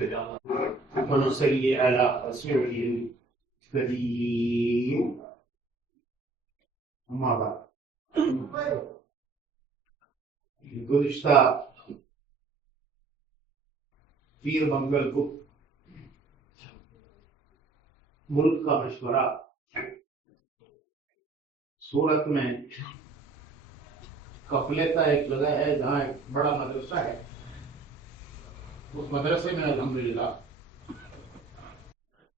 ونصلي على رسوله الكريم. أما بعد، گزشتہ پیر منگل کو ملک کا مشورہ سورت میں کفلیتا ایک جگہ ہے جہاں ایک بڑا مدرسہ ہے. اس مدرسے میں الحمدللہ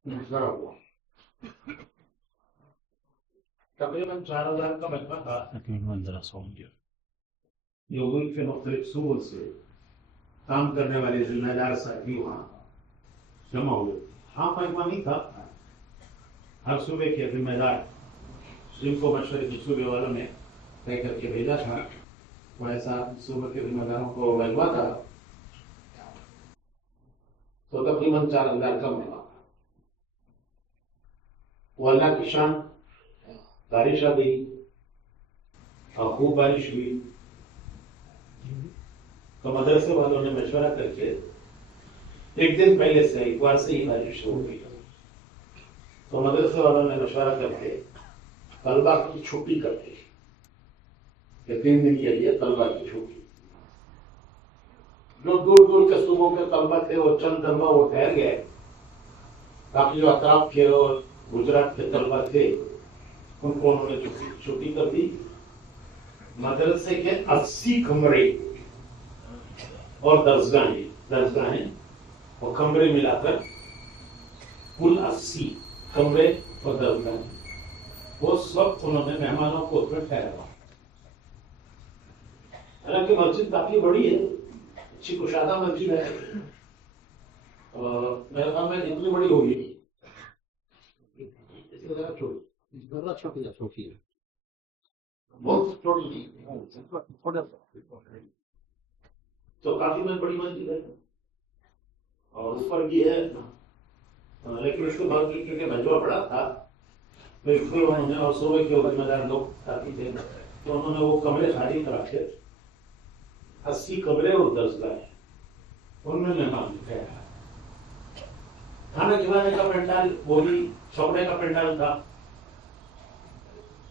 مشورہ ہوا. تقریباً 4000 کا مجمع تھا جو ملک کے مختلف صوبوں سے کام کرنے والے ذمہ دار ساتھی وہاں جمع ہوئے. ہاں مجمع نہیں تھا، ہر صوبے کے ذمہ دار جن کو مشورے کے صوبے والوں نے طے کر کے بھیجا تھا وہ ایسا صوبے کے ذمہ داروں کو بھجوا تھا. تو تقریباً 4000 کا مجمع. وہ اللہ کی شان، بارش آ گئی اور خوب بارش ہوئی تو مدرسے والوں نے مشورہ کر کے ایک دن پہلے سے اتوار سے ہی بارش شروع ہو گئی. تو مدرسے والوں نے مشورہ کر کے طلبہ کی چھٹی کر دی کہ 3 دن کے لیے طلبہ کی چھٹی. جو دور دور کے صوبوں کے طلبہ تھے وہ چند طلبہ وہ ٹھہر گئے، باقی جو اطراف کے اور گجرات کے طلبہ تھے ان کو انہوں نے چھٹی کر دی. مدرسے کے 80 کمرے اور درسگاہیں اور کمرے ملا کر کل 80 کمرے اور درسگاہیں وہ سب انہوں نے مہمانوں کو اس میں ٹھہرا. حالانکہ مسجد کافی بڑی ہے، اچھی کشادہ مسجد ہے، میرے خیال میں اتنی بڑی ہوگی چھوٹی ہے، بہت چھوٹی نہیں، تو کافی میں بڑی مسجد ہے اور اوپر بھی ہے. لیکن اس کے بعد کیونکہ بھجوا پڑا تھا تو اس کو انہوں نے اور صوبے کے ذمہ دار لوگ کافی تھے تو انہوں نے وہ کمرے خالی کرا کے 80 کمرے اور درسگاہیں ان میں مہمان ٹھہرا. کھانا کھلانے کا پنڈال وہ بھی چوڑے کا پنڈال تھا،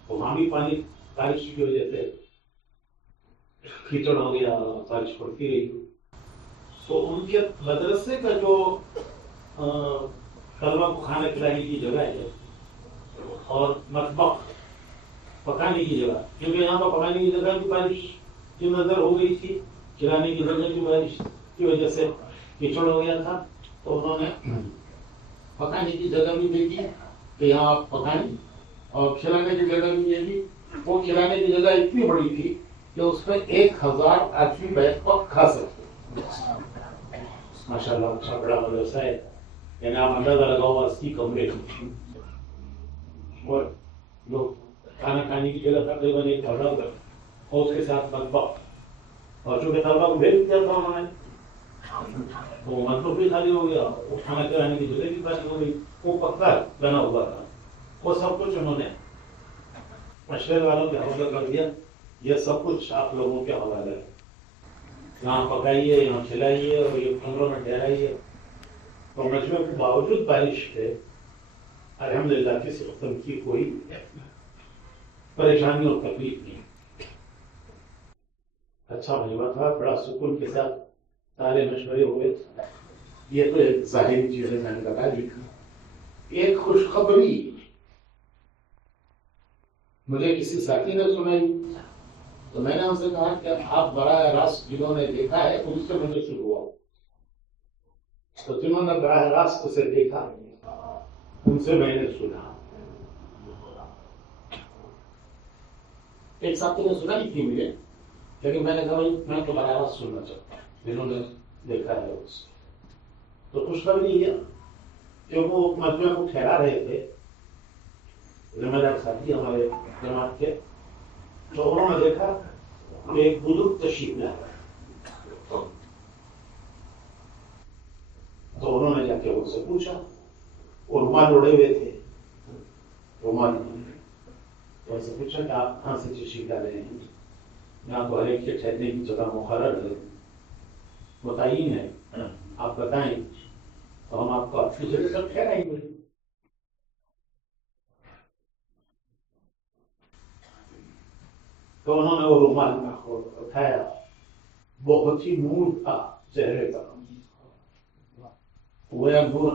وہاں بھی پانی بارش کی وجہ سے کیچڑ ہو گیا، بارش پڑتی رہی. تو ان کے مدرسے کا جو طلبہ کو کھانا کھلانے کی جگہ ہے اور مطبخ پکانے کی جگہ، کیونکہ یہاں پر پکانے کی جگہ بھی بارش کی نظر ہو گئی تھی، کھلانے کی جگہ بھی بارش کی وجہ سے کیچڑ ہو گیا تھا. تو انہوں نے پکانے کی جگہ بھی دے دی کہ یہاں آپ پکائیں، اور کھلانے کی جگہ بھی دے دی. وہ کھلانے کی جگہ اتنی بڑی تھی کہ اس میں 1000 آدمی بیٹھ کر کھا سکتے. ماشاء اللہ اچھا بڑا مدرسہ ہے، یعنی آپ اندازہ لگاؤ 80 کمرے اور لوگ کھانا کھانے کی جگہ تقریباً 1000 اور اس کے ساتھ مطبخ. اور چونکہ طلبہ کو بھیج دیا تھا انہوں نے تو مطبخ بھی خالی ہو گیا، وہ کھانا کھلانے کی جگہ بھی خالی ہو گئی. وہ پکا بنا ہوا تھا. وہ سب کچھ انہوں نے مشورے والوں کے حوالے کر دیا. یہ سب کچھ آپ لوگوں کے حوالے ہے، یہاں پکائیے، یہاں کھلائیے اور یہ کمروں میں ٹھہرائیے. تو مجمع کے باوجود بارش کے الحمدللہ کسی قسم کی کوئی پریشانی اور تکلیف نہیں. اچھا مجمع تھا، بڑا سکون کے ساتھ سارے مشورے ہوئے. یہ تو ایک ظاہری چیز ہے میں نے بتا دی. ایک خوشخبری مجھے کسی ساتھی نے سنائی تو میں نے ان سے کہا کہ آپ براہ راست جنہوں نے دیکھا ہے ان سے مجھے شروع ہوا. تو جنہوں نے براہ راست اسے دیکھا ان سے میں نے سنا. ایک ساتھی نے سنا نہیں تھی مجھے، لیکن میں نے کہا میں تو براہ راست سننا چاہتا ہوں جنہوں نے دیکھا ہے اس. تو خوشخبری یہ کہ وہ مجمع کو ٹھہرا رہے تھے ذمہ دار ساتھی ہمارے جماعت کے. تو انہوں نے دیکھا کہ ایک بزرگ تشریف لایا تو انہوں نے جا کے ان سے پوچھا. وہ رومال اڑے ہوئے تھے، رومال تو ان سے پوچھا کہ آپ کہاں سے تشریف لا رہے ہیں؟ یہاں تو ہر ایک کے ٹھہرنے کی جگہ مقرر ہے، متعین ہے، آپ بتائیں تو ہم آپ کو اچھی جگہ تک ٹھہرائیں گے. تو انہوں نے وہ رومال اٹھایا, بہت ہی نور تھا چہرے پر, وہ نور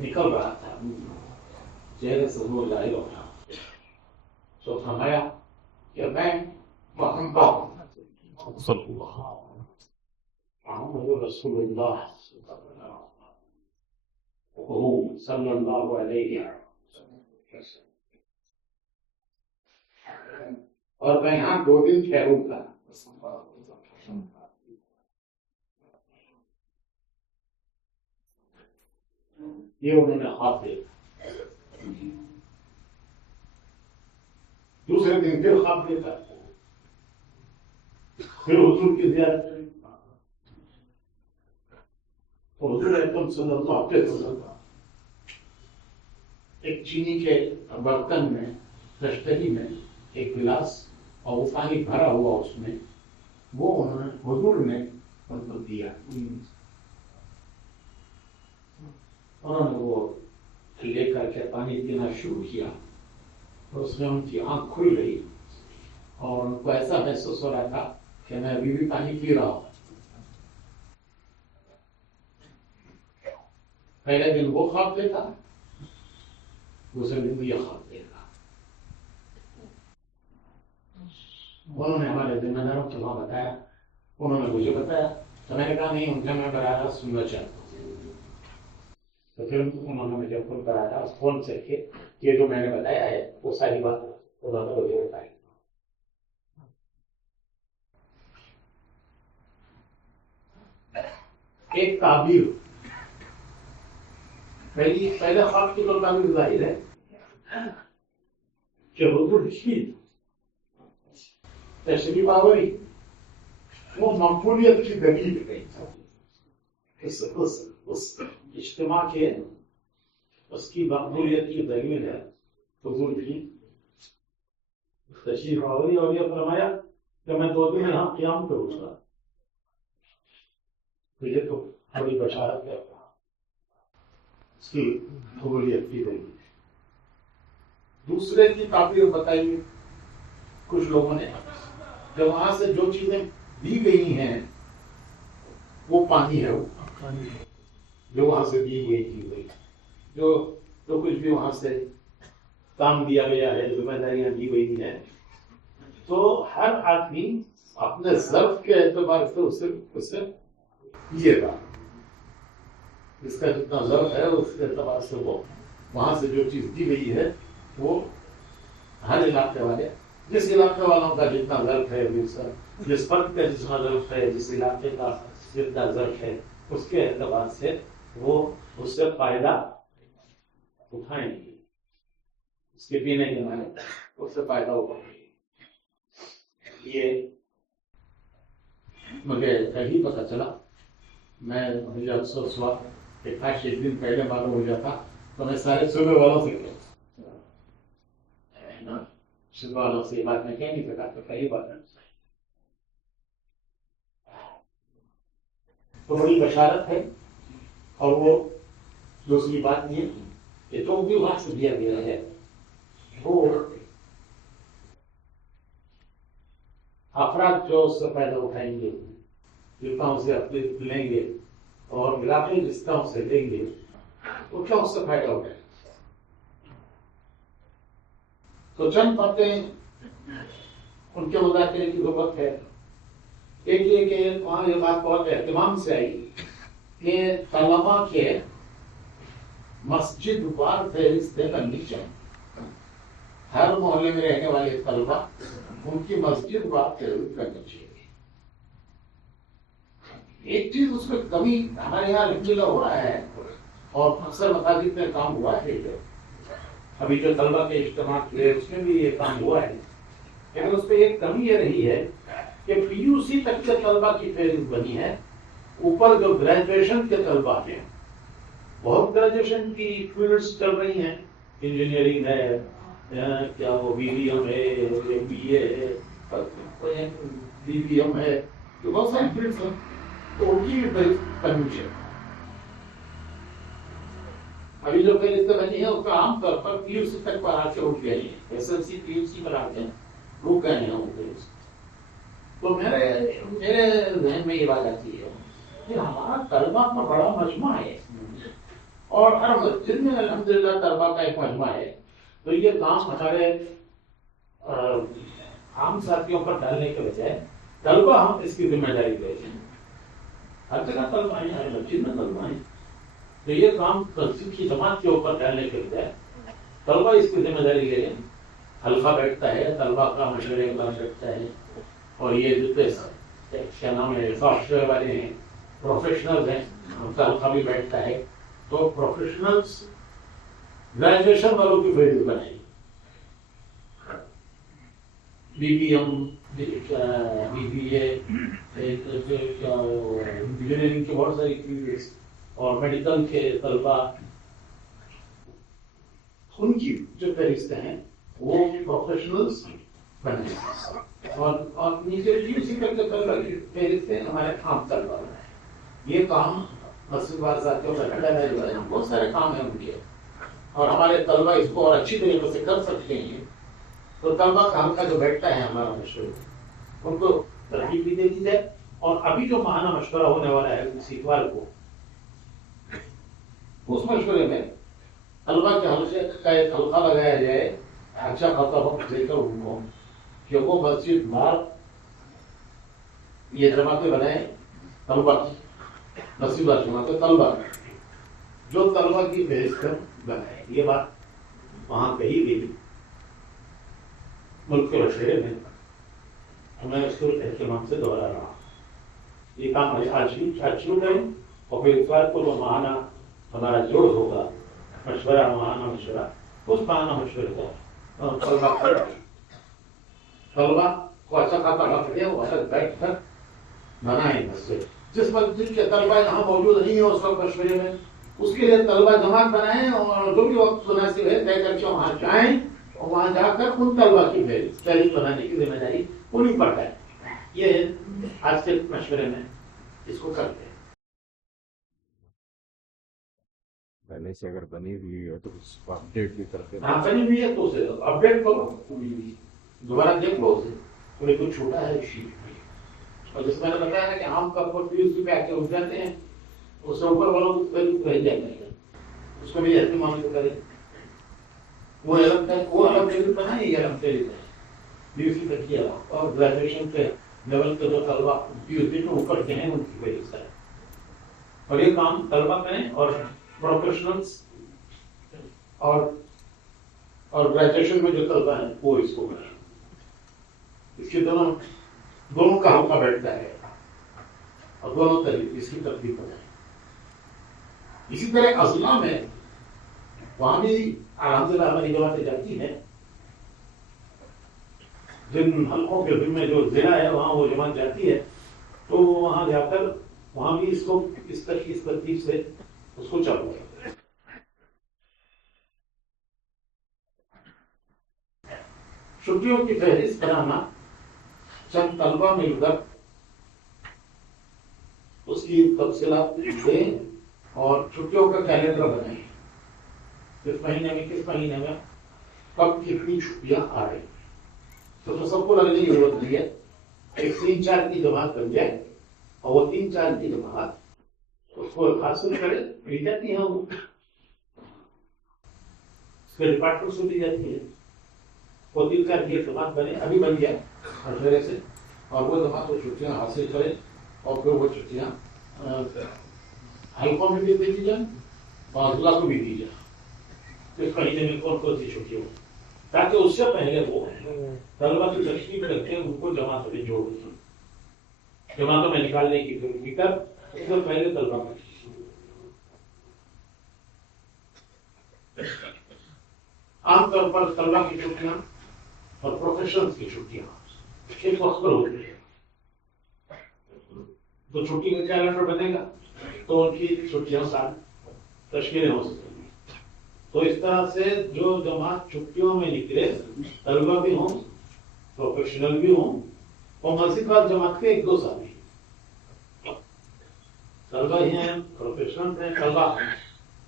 نکل رہا تھا, چہرے سے نور جاری ہو رہا. تو فرمایا کہ میں محمد صلی اللہ صلی اللہ علیہ وسلم, اور میں یہاں 2 دن ٹھہروں گا. یہ انہوں نے خواب دیکھا. دوسرے دن پھر خواب دیکھا, پھر حضور کی زیارت کری. حضور اکرم صلی اللہ علیہ وسلم ایک چینی کے برتن میں, کشتری میں ایک گلاس, اور وہ پانی بھرا ہوا اس میں, وہ انہوں نے حضور نے ان کو دیا. انہوں نے وہ لے کر کے پانی پینا شروع کیا, اور اس میں ان کی آنکھ کھل گئی, اور ان کو ایسا محسوس ہو رہا تھا کہ میں ابھی بھی پانی پی رہا ہوں. پہلے دن وہ خواب دیکھا, دوسرے دن یہ خواب دیکھا. انہوں نے ہمارے ذمہ داروں کو وہاں بتایا, انہوں نے مجھے بتایا, تو میں نے کہا نہیں, ان کا میں براہ راست سننا چاہتا ہوں. تو پھر انہوں نے مجھے فون براہ راست فون سے کہ یہ جو میں نے بتایا ہے وہ ساری بات انہوں نے مجھے بتائی. ایک تعبیر, پہلے خواب کی تو تعبیر ظاہر ہے کہ حضور کی تشریف آوری وہ مقبولیت کی دلیل گئی. اس اجتماع کے اس کی مقبولیت کی دلیل ہے حضور کی تشریف آوری, اور یہ فرمایا کہ میں 2 دن یہاں قیام کروں گا. یہ تو بڑی بشارت ہے اس کی قبولیت کی دلیل. دوسرے کی تعبیر بتائیے کچھ لوگوں نے کہ وہاں سے جو چیزیں دی گئی ہیں وہ پانی ہے, وہ جو وہاں سے دی گئی جو کچھ بھی وہاں سے کام دیا گیا ہے, ذمہ داریاں دی گئی ہیں, تو ہر آدمی اپنے ظرف کے اعتبار سے اسے پیے گا. جس کا جتنا ظرف ہے اس کے اعتبار سے وہ وہاں سے جو چیز دی گئی ہے وہ ہر علاقے والے, جس علاقے والوں کا جتنا ظرف ہے, جس فرد کا جتنا ظرف ہے, جس علاقے کا جتنا ظرف ہے, اس کے اعتبار سے وہ اس سے فائدہ اٹھائیں گے. اس کے پینے کے معنی اس سے فائدہ اٹھائیں گے. یہ مجھے کہیں پتہ چلا, مجھے افسوس ہوا کہ کاش ایک دن پہلے معلوم ہو جاتا تو میں سارے صوبے والوں سے صوبے والوں سے یہ بات میں کہہ نہیں سکا, تو کئی بات تو بڑی بشارت ہے. اور وہ دوسری بات یہ کہ جو بھی وہاں سے دیا گیا ہے وہ افراد جو اس سے فائدہ اٹھائیں گے, جتنا اسے اپنے لیں گے, اور علاقے جس طرح سے لیں گے وہ کیا اس سے فائدہ اٹھائیں گے. تو چند باتیں ان کے مذاکرے کی ضرورت ہے. ایک یہ کہ وہاں یہ بات بہت اہتمام سے آئی کہ طلبا کے مسجد وار فہرستیں کرنی چاہیے. ہر محلے میں رہنے والے طلبا ان کی مسجد وار فہرست کرنی چاہیے. ایک چیز اس میں کمی ہمارے یہاں الحمدللہ ہو رہا ہے, اور اکثر مساجد میں کام ہوا ہے, ابھی جو طلبا کے اجتماع ہوئے اس میں بھی یہ کام ہوا ہے, لیکن اس پہ ایک کمی یہ رہی ہے کہ پی یو سی تک کے طلبا کی فہرست بنی ہے, اوپر جو گریجویشن کے طلبا ہیں, بہت گریجویشن کی فیلڈس چل رہی ہیں, انجینئرنگ ہے, کیا وہ بی بی ایم ہے, ایم بی اے ہے, بی بی ایم ہے, جو بہت ساری فیلڈس ہیں, تو ان کی بھی کمی ہے. ابھی جو فہرست بنی ہے اس کا عام طور پر PUC تک پر آ کے اٹھ گئی ہے، SLC PUC پر آ کے رک گئے ہیں وہ فہرست۔ تو میرے ذہن میں یہ بات آتی ہے کہ ہمارا طلبا کا بڑا مجمع ہے اور ہر مسجد میں الحمدللہ طلبا کا ایک مجمع ہے، تو یہ کام ہمارے عام ساتھیوں پر ڈالنے کے بجائے طلبا ہم اس کی ذمہ داری لے لیں۔ ہر جگہ طلبا ہیں، ہر مسجد میں طلبا ہیں، تو یہ کام تنظیم کی جماعت کے اوپر ڈالنے کے بجائے طلبا اس کی ذمہ داری لے لیں۔ حلقہ بیٹھتا ہے، طلبا کا مشورے کا بیٹھتا ہے، اور یہ جتنے کیا نام ہے سافٹ ویئر والے ہیں، پروفیشنل ہیں، ان کا حلقہ بھی بیٹھتا ہے، تو پروفیشنلز گریجویشن والوں کی فہرست بنائی، BBM BBA انجینئرنگ کے بہت ساری فیلڈس اور میڈیکل کے طلبا، ان کی جو فہرستیں ہیں وہ پروفیشنلز بنے، اور نیچے PUC کر کے طلبا کی فہرستیں ہمارے عام طلبا بنائیں۔ یہ کام مسجد وال ساتھیوں کا ڈھلا ہے، بہت سارے کام ہیں ان کے، اور ہمارے طلبا اس کو اور اچھی طریقے سے کر سکتے ہیں، تو طلبا کا حلقہ جو بیٹھتا ہے ہمارا مشورہ، ان کو ترغیب بھی دے دی جائے۔ اور ابھی جو ماہانہ مشورہ ہونے والا ہے اسی اتوار کو، اس مشورے میں طلبا کے حلقے کا ایک حلقہ لگایا جائے اچھا خطا وقت لے کر ان کو، کہ وہ مسجد بار یہ جماعتیں بنائیں طلبا کی، مسجد بار جماعتیں طلبا کی، جو طلبا کی فہرست بنائے۔ یہ بات وہاں کہی گئی ملک کے مشورے میں، میں اس کو اہتمام سے دوہرا رہا ہوں۔ یہ کام آج شروع کریں، اور پھر اتوار کو جو ماہانہ ہمارا جوڑ ہوگا مشورہ، ماہانہ مشورہ، اس ماہانہ مشورے کو طلبا کو اچھا خاصا وقت دے، وہ الگ بیٹھ کر بنائیں مسجد۔ جس مسجد کے طلبا یہاں موجود نہیں ہے اس وقت مشورے میں، اس کے لیے طلبا جماعت بنائیں، اور جو بھی وقت مناسب ہے طے کر کے وہاں جائیں، اور وہاں جا کر ان طلبا کی فہرست بنانے کی ذمہ داری انہیں پر ہے۔ یہ آج کے مشورے میں اس کو کرتے ہیں۔ پہلے سے اگر بنی ہوئی ہے تو اس کو اپڈیٹ بھی کرتے ہیں۔ ہاں بنی ہوئی ہے تو اسے اپڈیٹ کرو، دوبارہ دیکھ لو اسے، کوئی کچھ چھوٹا ہے شیٹ، اور جس میں نے بتایا نا کہ عام طور پر PUC پہ آ کے اٹھ جاتے ہیں، اس سے اوپر والوں کو رہ جائے گا، اس کو بھی اہتمام کریں۔ وہ الگ فہرست بنائیں، یہ الگ فہرست ہے PUC تک کیا، اور گریجویشن کے لیول کے جو طلبا PUC کے اوپر کے ہیں ان کی فہرست ہے، اور یہ کام طلبا کریں، اور پروفیشنلز اور گریجویشن میں جو طلبا ہیں وہ اس کو کریں۔ اس کے دونوں کا حلقہ بیٹھتا ہے، اور دونوں طریقے اس کی ترتیب بنائیں۔ اسی طرح اضلاع میں وہاں بھی الحمدللہ ہماری جماعتیں جاتی ہیں، جن حلقوں کے ذمہ جو ضلع ہے وہاں وہ جماعت جاتی ہے، تو وہاں جا کر وہاں بھی اس کو اس ترتیب سے اس کو چالو کرتے ہیں۔ چھٹیوں کی فہرست بنانا، چند طلبا مل کر اس کی تفصیلات دیں اور چھٹیوں کا کیلنڈر بنائیں، کس مہینے میں کب کتنی چھٹیاں آ رہی، تو سب کو لگنے کی ضرورت نہیں ہے، ایک 3-4 کی جماعت بن جائے، اور وہ 3-4 کی جماعت اس کو حاصل کرے، مل جاتی ہے، وہ اس کے ڈپارٹمنٹ سے مل جاتی ہے، وہ 3-4 کی جماعت بنے، ابھی بن گیا مشورے سے، اور وہ جماعت وہ چھٹیاں حاصل کرے، اور پھر وہ چھٹیاں حلقوں میں بھی دے دی جائیں، اور اضلاع کو بھی دی جائے، اس مہینے میں کون کون سی چھٹی ہو، تاکہ اس سے پہلے وہ طلبا کی تشکیل کر کے ان کو جماعتوں میں جوڑ دیں، جماعتوں میں نکالنے کی فکر اس سے پہلے طلبا کو۔ عام طور پر طلبا کی چھٹیاں اور پروفیشنلز کی چھٹیاں ایک وقت پر ہوتی ہے، تو چھٹی کا کیلنڈر بنے گا تو ان کی چھٹیاں ساتھ تشکیلیں ہو سکتی ہیں۔ تو اس طرح سے جو جماعت چھٹیوں میں نکلے، طلبا بھی ہوں، پروفیشنل بھی ہوں، اور مسجد وال جماعت کے 1-2 سال بھی، طلبا ہی ہیں، پروفیشنل ہیں، طلبا ہیں،